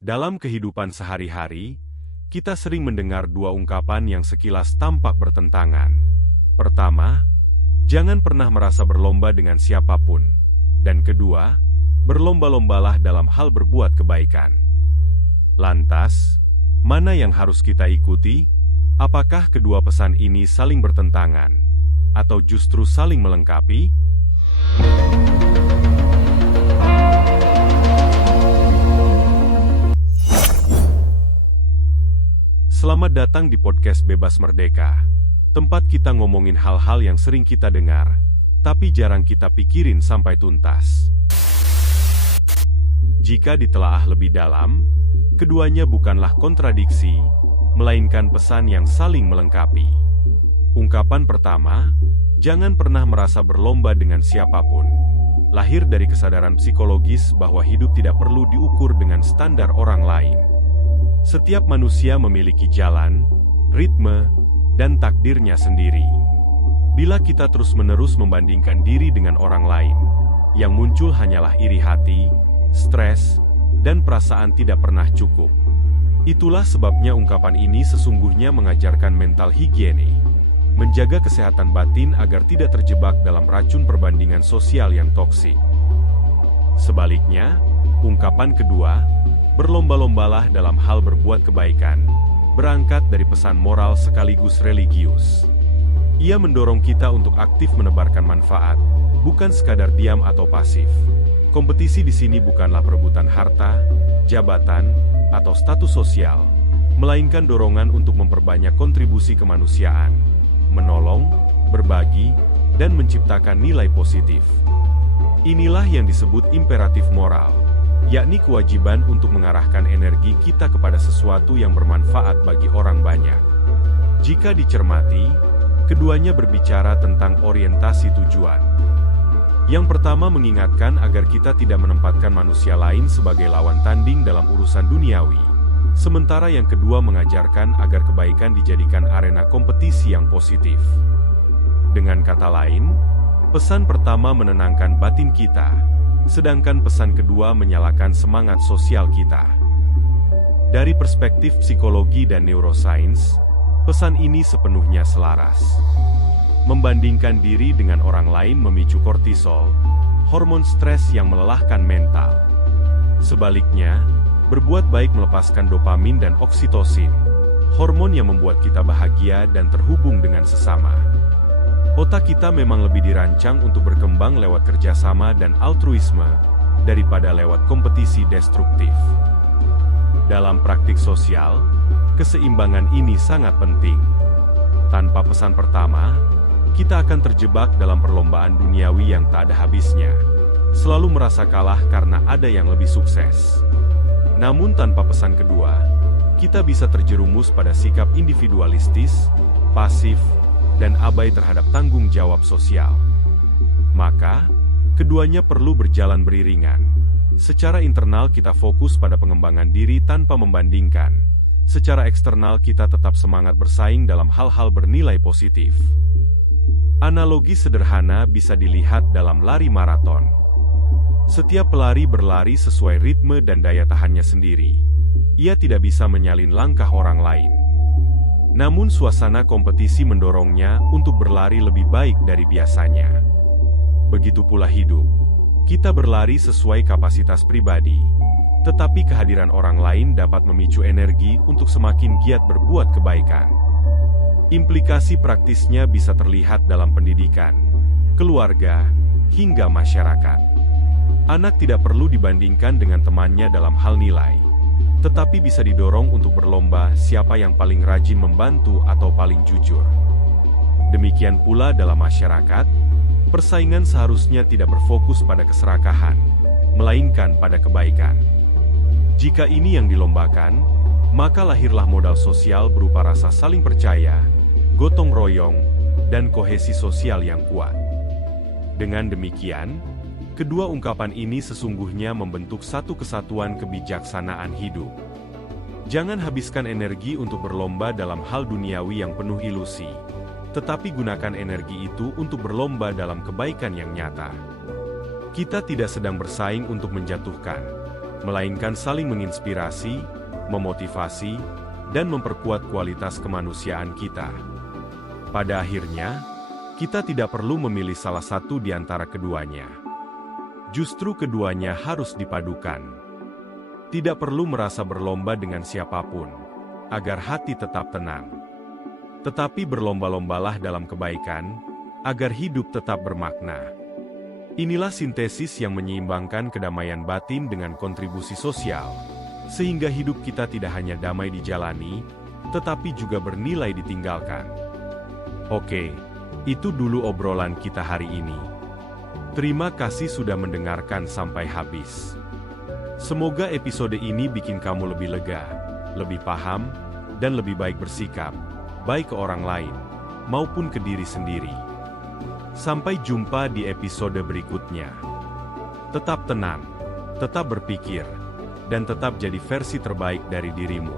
Dalam kehidupan sehari-hari, kita sering mendengar dua ungkapan yang sekilas tampak bertentangan. Pertama, jangan pernah merasa berlomba dengan siapapun. Dan kedua, berlomba-lombalah dalam hal berbuat kebaikan. Lantas, mana yang harus kita ikuti? Apakah kedua pesan ini saling bertentangan, atau justru saling melengkapi? Selamat datang di podcast Bebas Merdeka, tempat kita ngomongin hal-hal yang sering kita dengar, tapi jarang kita pikirin sampai tuntas. Jika ditelaah lebih dalam, keduanya bukanlah kontradiksi, melainkan pesan yang saling melengkapi. Ungkapan pertama, jangan pernah merasa berlomba dengan siapapun, lahir dari kesadaran psikologis bahwa hidup tidak perlu diukur dengan standar orang lain. Setiap manusia memiliki jalan, ritme, dan takdirnya sendiri. Bila kita terus-menerus membandingkan diri dengan orang lain, yang muncul hanyalah iri hati, stres, dan perasaan tidak pernah cukup. Itulah sebabnya ungkapan ini sesungguhnya mengajarkan mental higiene, menjaga kesehatan batin agar tidak terjebak dalam racun perbandingan sosial yang toksik. Sebaliknya, ungkapan kedua, berlomba-lombalah dalam hal berbuat kebaikan, berangkat dari pesan moral sekaligus religius. Ia mendorong kita untuk aktif menebarkan manfaat, bukan sekadar diam atau pasif. Kompetisi di sini bukanlah perebutan harta, jabatan, atau status sosial, melainkan dorongan untuk memperbanyak kontribusi kemanusiaan, menolong, berbagi, dan menciptakan nilai positif. Inilah yang disebut imperatif moral, yakni kewajiban untuk mengarahkan energi kita kepada sesuatu yang bermanfaat bagi orang banyak. Jika dicermati, keduanya berbicara tentang orientasi tujuan. Yang pertama mengingatkan agar kita tidak menempatkan manusia lain sebagai lawan tanding dalam urusan duniawi. Sementara yang kedua mengajarkan agar kebaikan dijadikan arena kompetisi yang positif. Dengan kata lain, pesan pertama menenangkan batin kita, sedangkan pesan kedua menyalakan semangat sosial kita. Dari perspektif psikologi dan neuroscience, pesan ini sepenuhnya selaras. Membandingkan diri dengan orang lain memicu kortisol, hormon stres yang melelahkan mental. Sebaliknya, berbuat baik melepaskan dopamin dan oksitosin, hormon yang membuat kita bahagia dan terhubung dengan sesama. Otak kita memang lebih dirancang untuk berkembang lewat kerjasama dan altruisme, daripada lewat kompetisi destruktif. Dalam praktik sosial, keseimbangan ini sangat penting. Tanpa pesan pertama, kita akan terjebak dalam perlombaan duniawi yang tak ada habisnya, selalu merasa kalah karena ada yang lebih sukses. Namun tanpa pesan kedua, kita bisa terjerumus pada sikap individualistis, pasif, dan abai terhadap tanggung jawab sosial. Maka, keduanya perlu berjalan beriringan. Secara internal kita fokus pada pengembangan diri tanpa membandingkan. Secara eksternal kita tetap semangat bersaing dalam hal-hal bernilai positif. Analogi sederhana bisa dilihat dalam lari maraton. Setiap pelari berlari sesuai ritme dan daya tahannya sendiri. Ia tidak bisa menyalin langkah orang lain. Namun suasana kompetisi mendorongnya untuk berlari lebih baik dari biasanya. Begitu pula hidup. Kita berlari sesuai kapasitas pribadi, tetapi kehadiran orang lain dapat memicu energi untuk semakin giat berbuat kebaikan. Implikasi praktisnya bisa terlihat dalam pendidikan, keluarga, hingga masyarakat. Anak tidak perlu dibandingkan dengan temannya dalam hal nilai, tetapi bisa didorong untuk berlomba siapa yang paling rajin membantu atau paling jujur. Demikian pula dalam masyarakat, persaingan seharusnya tidak berfokus pada keserakahan, melainkan pada kebaikan. Jika ini yang dilombakan, maka lahirlah modal sosial berupa rasa saling percaya, gotong royong, dan kohesi sosial yang kuat. Dengan demikian, kedua ungkapan ini sesungguhnya membentuk satu kesatuan kebijaksanaan hidup. Jangan habiskan energi untuk berlomba dalam hal duniawi yang penuh ilusi, tetapi gunakan energi itu untuk berlomba dalam kebaikan yang nyata. Kita tidak sedang bersaing untuk menjatuhkan, melainkan saling menginspirasi, memotivasi, dan memperkuat kualitas kemanusiaan kita. Pada akhirnya, kita tidak perlu memilih salah satu di antara keduanya. Justru keduanya harus dipadukan. Tidak perlu merasa berlomba dengan siapapun, agar hati tetap tenang. Tetapi berlomba-lombalah dalam kebaikan, agar hidup tetap bermakna. Inilah sintesis yang menyeimbangkan kedamaian batin dengan kontribusi sosial, sehingga hidup kita tidak hanya damai dijalani, tetapi juga bernilai ditinggalkan. Oke, itu dulu obrolan kita hari ini. Terima kasih sudah mendengarkan sampai habis. Semoga episode ini bikin kamu lebih lega, lebih paham, dan lebih baik bersikap, baik ke orang lain, maupun ke diri sendiri. Sampai jumpa di episode berikutnya. Tetap tenang, tetap berpikir, dan tetap jadi versi terbaik dari dirimu.